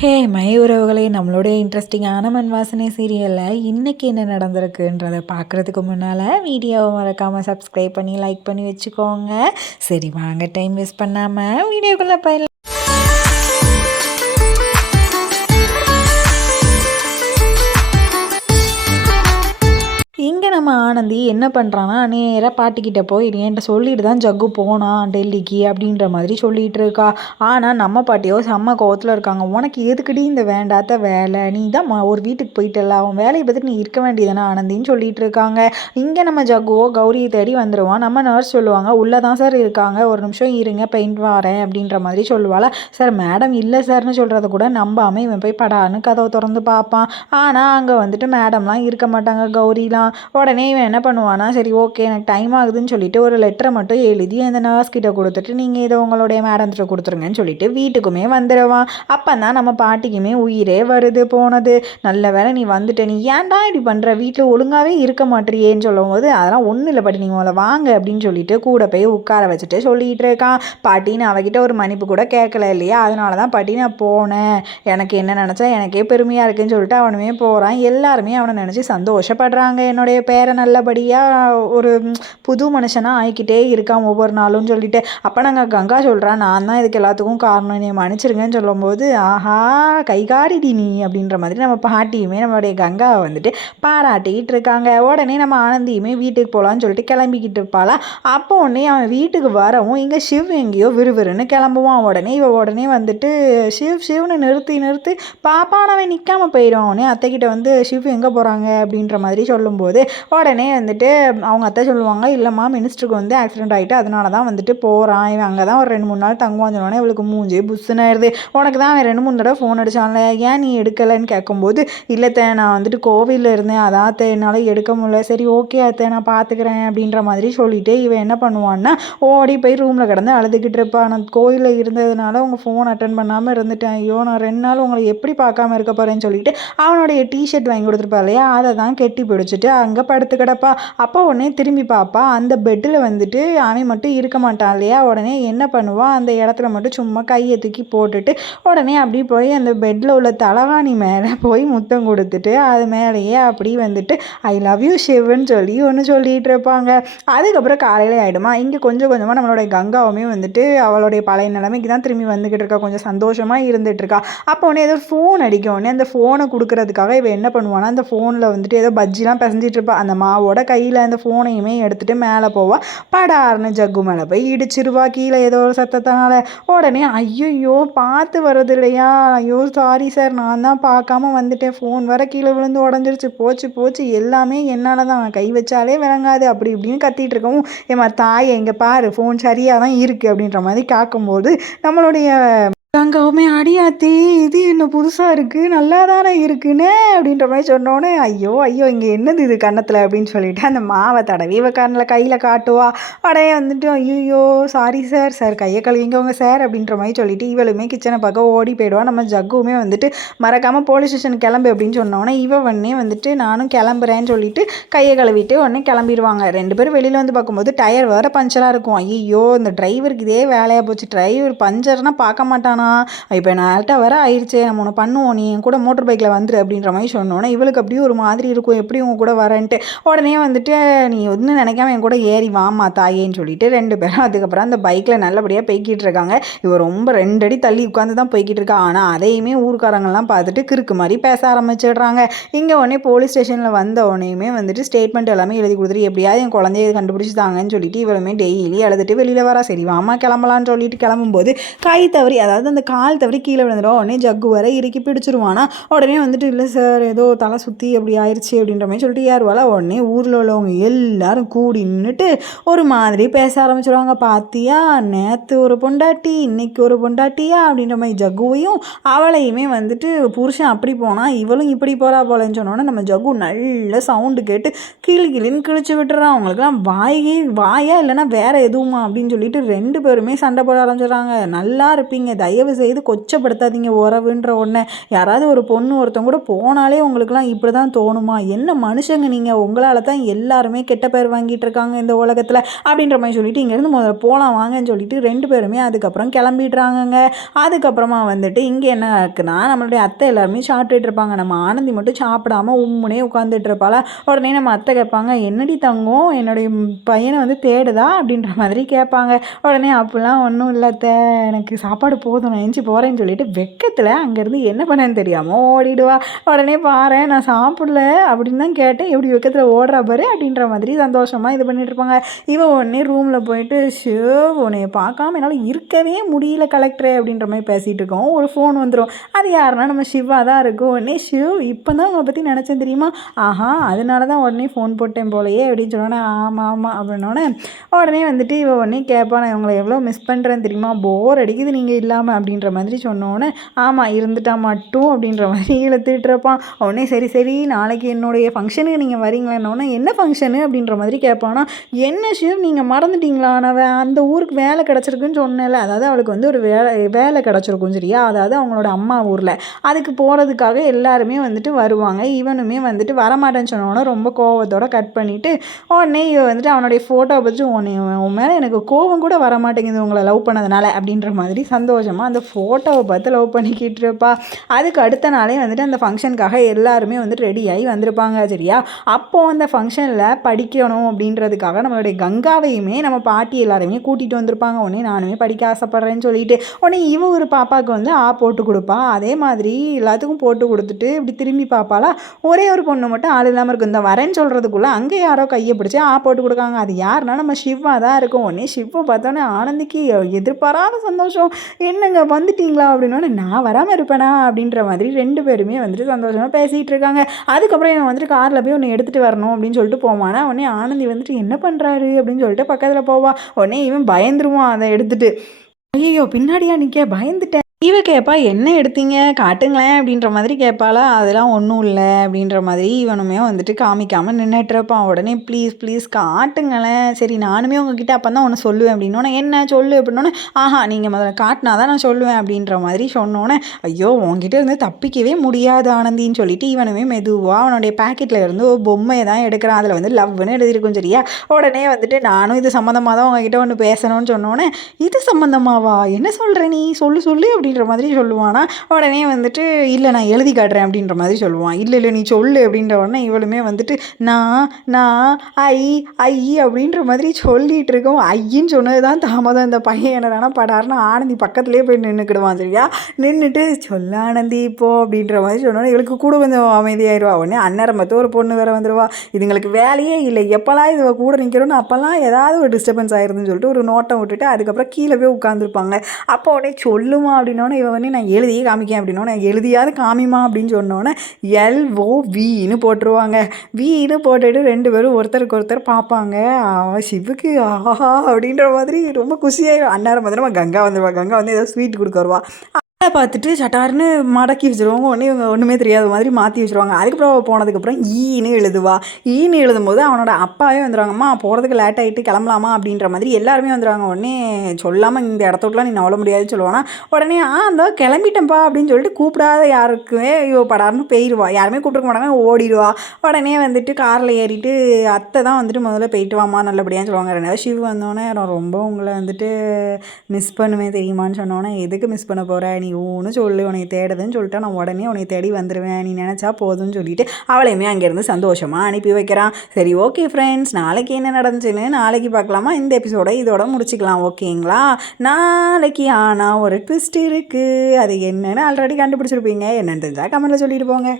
Hey my உறவுகளே, நம்மளுடைய இன்ட்ரெஸ்டிங்கான மண் வாசனை சீரியலில் இன்றைக்கி என்ன நடந்திருக்குன்றதை பார்க்குறதுக்கு முன்னால் வீடியோவை மறக்காமல் சப்ஸ்கிரைப் பண்ணி லைக் பண்ணி வச்சுக்கோங்க. சரி வாங்க, டைம் வேஸ்ட் பண்ணாமல் வீடியோக்குள்ளே போயிடலாம். இங்கே நம்ம ஆனந்தி என்ன பண்ணுறான்னா, நேராக பாட்டிக்கிட்ட போய் என்கிட்ட சொல்லிட்டு தான் ஜக்கு போனான் டெல்லிக்கு அப்படின்ற மாதிரி சொல்லிகிட்டு இருக்கா. ஆனால் நம்ம பாட்டியோ செம்ம கோவத்தில் இருக்காங்க. உனக்கு எதுக்குடி இந்த வேண்டாத வேலை, நீ தான் ஒரு வீட்டுக்கு போயிட்டல, அவன் வேலையை பார்த்துட்டு நீ இருக்க வேண்டியதானே ஆனந்தின்னு சொல்லிட்டு இருக்காங்க. இங்கே நம்ம ஜக்குவோ கௌரியை தேடி வந்துடுவான். நம்ம நர்ஸ் சொல்லுவாங்க, உள்ளே தான் சார் இருக்காங்க, ஒரு நிமிஷம் இருங்க பெயிண்ட் வரேன் அப்படின்ற மாதிரி சொல்லுவாள். சார் மேடம் இல்லை சார்னு சொல்கிறத கூட நம்பாமல் இவன் போய் படான்னு கதவை திறந்து பார்ப்பான். ஆனால் அங்கே வந்துட்டு மேடம்லாம் இருக்க மாட்டாங்க, கௌரிலாம். உடனே இவன் என்ன பண்ணுவானா, சரி ஓகே எனக்கு டைம் ஆகுதுன்னு சொல்லிட்டு ஒரு லெட்டரை மட்டும் எழுதி அந்த நர்ஸ் கிட்ட கொடுத்துட்டு நீங்கள் இதை உங்களுடைய மேடம்கிட்ட கொடுத்துருங்கன்னு சொல்லிட்டு வீட்டுக்குமே வந்துடுவான். அப்போ தான் நம்ம பாட்டிக்குமே உயிரே வருது போனது. நல்ல வேலை நீ வந்துட்ட, நீ ஏன்டா இப்படி பண்ணுற, வீட்டில் ஒழுங்காகவே இருக்க மாட்டேறியேன்னு சொல்லும் போது அதெல்லாம் ஒன்றும் இல்லை பாட்டி, நீங்கள் முதல்ல வாங்க அப்படின்னு சொல்லிட்டு கூட போய் உட்கார வச்சுட்டு சொல்லிகிட்டு இருக்கான். பாட்டி நான் அவகிட்ட ஒரு மன்னிப்பு கூட கேட்கல இல்லையா, அதனால தான் பாட்டி நான் போனேன், எனக்கு என்ன நினச்சா எனக்கே பெருமையாக இருக்குன்னு சொல்லிட்டு அவனுமே போகிறான். எல்லாருமே அவனை நினச்சி சந்தோஷப்படுறாங்க. என்னுடைய பேரை நல்லபடியாக ஒரு புது மனுஷனாக ஆகிக்கிட்டே இருக்கான் ஒவ்வொரு நாளும் சொல்லிட்டு. அப்போ நாங்கள் கங்கா சொல்கிறான், நான் தான் இதுக்கு எல்லாத்துக்கும் காரணம், நீ மன்னிச்சிருங்கன்னு சொல்லும்போது ஆஹா கைகாரிடி நீ அப்படின்ற மாதிரி நம்ம பாட்டியுமே நம்மளுடைய கங்காவை வந்துட்டு பாராட்டிக்கிட்டு இருக்காங்க. உடனே நம்ம ஆனந்தியுமே வீட்டுக்கு போகலான்னு சொல்லிட்டு கிளம்பிக்கிட்டு இருப்பாளா. அப்போ உடனே அவன் வீட்டுக்கு வரவும் இங்கே சிவ் எங்கேயோ விறுவிறுன்னு கிளம்புவான். உடனே வந்துட்டு சிவ்னு நிறுத்தி பாப்பானவே நிற்காமல் போயிடும். உடனே அத்தைக்கிட்ட வந்து சிவ் எங்கே போகிறாங்க அப்படின்ற மாதிரி சொல்லும்போது உடனே வந்துட்டு அவங்க அத்தை சொல்லுவாங்க, இல்லைம்மா மினிஸ்டருக்கு வந்து ஆக்சிடென்ட் ஆகிட்டு அதனால தான் வந்துட்டு போகிறான், இவன் அங்கே தான் ஒரு 2-3 நாள் தங்குவான்னு சொன்னோன்னே இவளுக்கு மூஞ்சி புஷ்ஷுன்னு ஆயிடுது. உனக்கு தான் அவன் 2-3 தடவை ஃபோன் அடிச்சான்ல, ஏன் நீ எடுக்கலைன்னு கேட்கும்போது இல்லைத்த நான் வந்துட்டு கோவிலில் இருந்தேன், அதான் அத்தை என்னால் எடுக்க முடியல, சரி ஓகே அத்தை நான் பார்த்துக்கிறேன் அப்படின்ற மாதிரி சொல்லிவிட்டு இவன் என்ன பண்ணுவான்னா ஓடி போய் ரூமில் கிடந்து அழுதுகிட்டு இருப்பான். நான் கோயிலில் இருந்ததுனால உங்கள் ஃபோன் அட்டன் பண்ணாமல் இருந்துட்டேன், ஐயோ நான் 2 நாள் உங்களை எப்படி பார்க்காம இருக்க போகிறேன்னு சொல்லிட்டு அவனுடைய டிஷர்ட் வாங்கி கொடுத்துருப்பா இல்லையா, அதை தான் கெட்டி பிடிச்சிட்டு அங்கே படுத்து கிடப்பா. அப்போ உடனே திரும்பி பார்ப்பா, அந்த பெட்டில் வந்துட்டு அவன் மட்டும் இருக்க மாட்டான் இல்லையா. உடனே என்ன பண்ணுவான், அந்த இடத்துல மட்டும் சும்மா கையை தூக்கி போட்டுட்டு உடனே அப்படி போய் அந்த பெட்டில் உள்ள தலகாணி மேலே போய் முத்தம் கொடுத்துட்டு அது மேலேயே அப்படி வந்துட்டு ஐ லவ் யூ சிவன்னு சொல்லி ஒன்று சொல்லிகிட்டு இருப்பாங்க. அதுக்கப்புறம் காலையில் ஆகிடுமா. இங்கே கொஞ்சம் கொஞ்சமாக நம்மளுடைய கங்காவுமே வந்துட்டு அவளுடைய பழைய நிலைமைக்கு தான் திரும்பி வந்துக்கிட்டு இருக்கா, கொஞ்சம் சந்தோஷமாக இருந்துகிட்டு இருக்கா. அப்போ உடனே ஏதோ ஃபோன் அடிக்க உடனே அந்த ஃபோனை கொடுக்கறதுக்காக இவன் என்ன பண்ணுவானா, அந்த ஃபோனில் வந்துட்டு ஏதோ பஜ்ஜிலாம் பிசைஞ்சிட்டு இருப்பா. அந்த மாவோட கையில் அந்த ஃபோனையுமே எடுத்துகிட்டு மேலே போவா. படார்னு ஜக்கு மேலே போய் இடிச்சிருவா கீழே ஏதோ ஒரு சத்தத்தினால. உடனே ஐயோ பார்த்து வர்றது இல்லையா, ஐயோ சாரி சார் நான் தான் பார்க்காம வந்துட்டேன், ஃபோன் வர கீழே விழுந்து உடஞ்சிருச்சு, போச்சு எல்லாமே என்னால் தான், கை வச்சாலே விளங்காது அப்படி இப்படின்னு கத்திட்டு இருக்கவும் ஏமா தாயை இங்கே பாரு ஃபோன் சரியாக தான் இருக்குது அப்படின்ற மாதிரி காக்கும்போது நம்மளுடைய கங்காவுமே அடியாத்தி இது என்ன புதுசாக இருக்குது, நல்லா தானே இருக்குன்னு அப்படின்ற மாதிரி சொன்னோன்னே ஐயோ இங்கே என்னது இது கன்னத்தில் அப்படின்னு சொல்லிட்டு அந்த மாவை தடவி இவ கையில் காட்டுவா. உடனே வந்துட்டு ஐயோ சாரி சார் கையை கழுவிங்கவங்க சார் அப்படின்ற மாதிரி சொல்லிட்டு இவளுமே கிச்சனை பார்க்க ஓடி போயிடுவா. நம்ம ஜக்குவுமே வந்துட்டு மறக்காமல் போலீஸ் ஸ்டேஷன் கிளம்பு அப்படின்னு சொன்னோன்னே உடனே வந்துட்டு நானும் கிளம்புறேன்னு சொல்லிட்டு கையை கழுவிட்டு உடனே கிளம்பிடுவாங்க. 2 பேரும் வெளியில் வந்து பார்க்கும்போது டயர் வேறு பஞ்சராக இருக்கும். ஐயோ இந்த டிரைவருக்கு இதே வேலையாக போச்சு, டிரைவர் பஞ்சர்னால் பார்க்க மாட்டானா, இப்போ நான் வர ஆயிடுச்சே, நம்ம ஒன்று பண்ணுவோம், நீ என் கூட மோட்டர் பைக்கில் வந்துரு அப்படின்ற மாதிரி சொன்னோன்னே இவளுக்கு அப்படியே ஒரு மாதிரி இருக்கும், எப்படி உங்க கூட வரேன்ட்டு. உடனே வந்துட்டு நீ ஒன்றும் நினைக்காம என் கூட ஏறி வாமா தாயேன்னு சொல்லிட்டு 2 பேரும் அதுக்கப்புறம் அந்த பைக்கில் நல்லபடியாக போய்கிட்டு இருக்காங்க. இவ ரொம்ப 2 அடி தள்ளி உட்காந்து தான் போய்கிட்டு இருக்கா. ஆனால் அதையுமே ஊருக்காரங்கள்லாம் பார்த்துட்டு கிறுக்கு மாதிரி பேச ஆரம்பிச்சிடுறாங்க. இங்கே உடனே போலீஸ் ஸ்டேஷனில் வந்த உடனேயுமே வந்துட்டு ஸ்டேட்மெண்ட் எல்லாமே எழுதி கொடுத்துட்டு எப்படியாவது என் குழந்தைய கண்டுபிடிச்சி தாங்கன்னு சொல்லிட்டு இவளுமே டெய்லி எழுதிட்டு வெளியில் வரா. சரி வாமா கிளம்பலான்னு சொல்லிட்டு கிளம்பும்போது கை தவறி, அதாவது அந்த கால் தவறி கீழே விழுந்துடும். உடனே ஜக்கு வர இறுக்கி பிடிச்சிருவானா. உடனே வந்துட்டு இல்லை சார் ஏதோ தலை சுற்றி அப்படி ஆயிடுச்சு அப்படின்ற மாதிரி சொல்லிட்டு ஏறுவாளா. உடனே ஊரில் உள்ளவங்க எல்லாரும் கூடி நின்றுட்டு ஒரு மாதிரி பேச ஆரம்பிச்சிடுவாங்க. பார்த்தியா நேற்று ஒரு பொண்டாட்டி இன்னைக்கு ஒரு பொண்டாட்டியா அப்படின்ற மாதிரி ஜக்குவையும் அவளையுமே வந்துட்டு புருஷன் அப்படி போனால் இவளும் இப்படி போகிறா போலன்னு சொன்னோன்னே நம்ம ஜக்கு நல்ல சவுண்டு கேட்டு கிளின்னு கிழிச்சு விட்டுறான். அவங்களுக்குலாம் வாயா இல்லைன்னா வேற எதுவுமா அப்படின்னு சொல்லிட்டு 2 பேருமே சண்டை போட ஆரம்பிச்சிடுறாங்க. நல்லா இருப்பீங்க தயவு தயவு செய்து கொச்சப்படுத்தாதீங்க உறவுன்ற ஒன்று. யாராவது ஒரு பொண்ணு ஒருத்தவங்க கூட போனாலே உங்களுக்குலாம் இப்படி தான் தோணுமா? என்ன மனுஷங்க நீங்கள்? உங்களால் தான் எல்லாருமே கெட்ட பேர் வாங்கிட்டு இருக்காங்க இந்த உலகத்தில் அப்படின்ற மாதிரி சொல்லிட்டு இங்கேருந்து முதல்ல போகலாம் வாங்கன்னு சொல்லிட்டு 2 பேருமே அதுக்கப்புறம் கிளம்பிடுறாங்கங்க. அதுக்கப்புறமா வந்துட்டு இங்கே என்ன இருக்குன்னா, நம்மளுடைய அத்தை எல்லாருமே சாப்பிட்டுட்டு இருப்பாங்க. நம்ம ஆனந்தி மட்டும் சாப்பிடாம உம்முனே உட்காந்துட்டு இருப்பாளா. உடனே நம்ம அத்தை கேட்பாங்க, என்னடி தங்கம் என்னுடைய பையனை வந்து தேடுதா அப்படின்ற மாதிரி கேட்பாங்க. உடனே அப்படிலாம் ஒன்றும் இல்லை அத்தை, எனக்கு சாப்பாடு போதும் நான் எஞ்சி போகிறேன்னு சொல்லிட்டு வெக்கத்தில் அங்கேருந்து என்ன பண்ணேன்னு தெரியாமல் ஓடிடுவா. உடனே பாரு நான் சாப்பிடல அப்படின்னு தான் கேட்டேன், எப்படி வெக்கத்தில் ஓடுறா பாரு அப்படின்ற மாதிரி சந்தோஷமாக இது பண்ணிட்டு இருப்பாங்க. இவன் உடனே ரூமில் போயிட்டு உன்னைய பார்க்காம என்னால் இருக்கவே முடியல கலெக்டரே அப்படின்ற மாதிரி பேசிகிட்டு இருக்கோம். ஒரு ஃபோன் வந்துடும். அது யாருன்னா நம்ம சிவா தான் இருக்கும். உடனே இப்போ தான் உங்களை பற்றி நினச்சேன் தெரியுமா? ஆஹா அதனால தான் உடனே ஃபோன் போட்டேன் போலையே அப்படின்னு சொன்னோன்னே ஆமாம் ஆமாம் அப்படின்னோடனே உடனே வந்துட்டு இவன் உடனே கேட்பான், நான் இவங்களை எவ்வளோ மிஸ் பண்ணுறேன்னு தெரியுமா, போர் அடிக்குது நீங்கள் இல்லாமல் அப்படின்ற மாதிரி சொன்னோன்னே ஆமாம் இருந்துட்டா மட்டும் அப்படின்ற மாதிரி இழுத்துட்டு இருப்பான். உடனே சரி சரி நாளைக்கு என்னுடைய ஃபங்க்ஷனுக்கு நீங்கள் வரீங்களேன்னொன்னே என்ன ஃபங்க்ஷனு அப்படின்ற மாதிரி கேட்பானா. என்ன ஷிவ் நீங்கள் மறந்துட்டீங்களா, நான் அந்த ஊருக்கு வேலை கிடச்சிருக்குன்னு சொன்னேன்ல, அதாவது அவளுக்கு வந்து ஒரு வேலை கிடச்சிருக்கும் சரியா, அதாவது அவங்களோட அம்மா ஊரில். அதுக்கு போகிறதுக்காக எல்லாருமே வந்துட்டு வருவாங்க. இவனுமே வந்துட்டு வரமாட்டேன்னு சொன்னோன்னே ரொம்ப கோவத்தோட கட் பண்ணிவிட்டு உடனே வந்துட்டு அவனுடைய ஃபோட்டோவை பற்றி உன் மேலே எனக்கு கோவம் கூட வரமாட்டேங்குது உங்களை லவ் பண்ணதுனால அப்படின்ற மாதிரி சந்தோஷமாக அந்த ஃபோட்டோவை பார்த்து லவ் பண்ணிக்கிட்டு இருப்பா. அதுக்கு அடுத்த நாளே வந்துட்டு அந்த ஃபங்க்ஷனுக்காக எல்லாருமே வந்துட்டு ரெடியாகி வந்திருப்பாங்க சரியா. அப்போது அந்த ஃபங்க்ஷனில் படிக்கணும் அப்படின்றதுக்காக நம்மளுடைய கங்காவையுமே நம்ம பாட்டி எல்லாருமே கூட்டிகிட்டு வந்திருப்பாங்க. உடனே நானுமே படிக்க ஆசைப்பட்றேன்னு சொல்லிட்டு உடனே இவன் ஒரு பாப்பாவுக்கு வந்து போட்டு கொடுப்பா. அதே மாதிரி எல்லாத்துக்கும் போட்டு கொடுத்துட்டு இப்படி திரும்பி பார்ப்பாளா. ஒரே ஒரு பொண்ணு மட்டும் ஆள் இல்லாமல் இருக்கும். இந்த வரேன்னு சொல்கிறதுக்குள்ளே அங்கே யாரோ கையை பிடிச்சி போட்டு கொடுக்காங்க. அது யாருன்னா நம்ம சிவா தான் இருக்கும். உடனே சிவா பார்த்தோன்னே ஆனந்திக்கு எதிர்பாராத சந்தோஷம். என்னங்க வந்துட்டீங்களா அப்படின்னோடனே நான் வராமல் இருப்பேனா அப்படின்ற மாதிரி 2 பேருமே வந்துட்டு சந்தோஷமாக பேசிகிட்டு இருக்காங்க. அதுக்கப்புறம் இவன் வந்துட்டு காரில் போய் ஒன்று எடுத்துகிட்டு வரணும் அப்படின்னு சொல்லிட்டு போவானா. உடனே ஆனந்தி வந்துட்டு என்ன பண்ணுறாரு அப்படின்னு சொல்லிட்டு பக்கத்தில் போவா. உடனே இவன் பயந்துருவான் அதை எடுத்துகிட்டு. ஐயோ பின்னாடியா நிற்க பயந்துட்டேன். இவ கேட்பா என்ன எடுத்தீங்க காட்டுங்களேன் அப்படின்ற மாதிரி கேட்பாளா. அதெல்லாம் ஒன்றும் இல்லை அப்படின்ற மாதிரி இவனுமே வந்துட்டு காமிக்காமல் நின்றுட்டுருப்பான். உடனே ப்ளீஸ் ப்ளீஸ் காட்டுங்களேன். சரி நானுமே உங்ககிட்ட அப்போ தான் ஒன்று சொல்லுவேன் அப்படின்னோன்னே என்ன சொல்லு அப்படின்னோன்னே நீங்கள் முதல்ல காட்டினா தான் நான் சொல்லுவேன் அப்படின்ற மாதிரி சொன்னோன்னே ஐயோ உங்ககிட்ட இருந்து தப்பிக்கவே முடியாது ஆனந்தின்னு சொல்லிட்டு இவனுமே மெதுவாக அவனுடைய பேக்கெட்டில் இருந்து ஒரு பொம்மையை தான் எடுக்கிறான். அதில் வந்து லவ்னு எழுதியிருக்கும் சரியா. உடனே வந்துட்டு நானும் இது சம்மந்தமாக தான் உங்ககிட்ட ஒன்று பேசணும்னு சொன்னோன்னே இது சம்மந்தமாவா என்ன சொல்கிற நீ சொல்லு சொல்லு அப்படின்ற மாதிரி சொல்லுவானா. உடனே வந்துட்டு இல்லை நான் எழுதி காட்டுறேன் அப்படின்ற மாதிரி சொல்லுவான். இல்லை நீ சொல்லு அப்படின்ற உடனே இவளுமே வந்துட்டு நான் ஐ அப்படின்ற மாதிரி சொல்லிகிட்டு இருக்கோம். ஐயின்னு சொன்னது தான் தாமதம். இந்த பையன் என்னடானா படாருன்னு ஆனந்தி பக்கத்துலேயே போய் நின்றுக்கிடுவான் சரியா. நின்றுட்டு சொல்ல ஆனந்தி இப்போ அப்படின்ற மாதிரி சொன்னோன்னே இவளுக்கு கூட கொஞ்சம் அமைதியாயிருவா. உடனே அந்நேரம் பார்த்து ஒரு பொண்ணு வேறு வந்துடுவா. இதுங்களுக்கு வேலையே இல்லை, எப்போல்லாம் இது கூட நிற்கிறோன்னு அப்போல்லாம் ஏதாவது ஒரு டிஸ்டர்பன்ஸ் ஆயிருதுன்னு சொல்லிட்டு ஒரு நோட்டம் விட்டுட்டு அதுக்கப்புறம் கீழே போய் உட்காந்துருப்பாங்க. அப்போ உடனே சொல்லுமா அப்படின்னோடனே இவன் வந்து நான் எழுதியே காமிக்கேன் அப்படின்னோடனே எழுதியாவது காமிமா அப்படின்னு சொன்னோன்னே LOVன்னு போட்டுருவாங்க. வீன்னு போட்டுட்டு 2 பேரும் ஒருத்தருக்கு ஒருத்தர் பார்ப்பாங்க. சிவுக்கு ஆஹா அப்படின்ற மாதிரி ரொம்ப குஷியாயிடும். அந்நேரம் வந்து நம்ம கங்கா வந்துடுவா. கங்கா வந்து ஏதோ ஸ்வீட் கொடுக்க வருவா. அதை பார்த்துட்டு சட்டார்னு மடக்கி வச்சுருவாங்க. உடனே இவங்க ஒன்றுமே தெரியாத மாதிரி மாற்றி வச்சுருவாங்க. அதுக்கப்புறம் போனதுக்கப்புறம் ஈன்னு எழுதுவா. ஈன்னு எழுதும்போது அவனோட அப்பாவே வந்துடுவாங்கம்மா போகிறதுக்கு லேட் ஆகிட்டு கிளம்பலாமா அப்படின்ற மாதிரி எல்லாருமே வந்துடுவாங்க. உடனே சொல்லாமல் இந்த இடத்துக்குலாம் நீ நவள முடியாதுன்னு சொல்லுவானா. உடனே அந்த கிளம்பிட்டேன்ப்பா அப்படின்னு சொல்லிட்டு கூப்பிடாத யாருக்குமே படாருன்னு போயிடுவா. யாருமே கூப்பிட்டுருக்க மாட்டாங்க ஓடிடுவா. உடனே வந்துட்டு காரில் ஏறிட்டு அத்தை தான் வந்துட்டு முதல்ல போயிட்டு வாமா நல்லபடியான்னு சொல்லுவாங்க. 2 சிவ் வந்தோடனே நான் ரொம்ப உங்களை வந்துட்டு மிஸ் பண்ணுவேன் தெரியுமான்னு சொன்னோன்னே எதுக்கு மிஸ் பண்ண போகிற நீ ஒன்று சொல்லு உன்னை தேடுதுன்னு சொல்லிட்டா நான் உடனே உன்னை தேடி வந்துடுவேன் நீ நினச்சா போதும்னு சொல்லிட்டு அவளையுமே அங்கேருந்து சந்தோஷமாக அனுப்பி வைக்கிறான். சரி ஓகே ஃப்ரெண்ட்ஸ் நாளைக்கு என்ன நடந்துச்சுன்னு நாளைக்கு பார்க்கலாமா. இந்த எபிசோட இதோட முடிச்சுக்கலாம் ஓகேங்களா. நாளைக்கு ஆனால் ஒரு ட்விஸ்ட் இருக்குது. அது என்னன்னு ஆல்ரெடி கண்டுபிடிச்சிருப்பீங்க. என்னன்னு தெரிஞ்சால் கமெண்ட்டில் சொல்லிட்டு போங்க.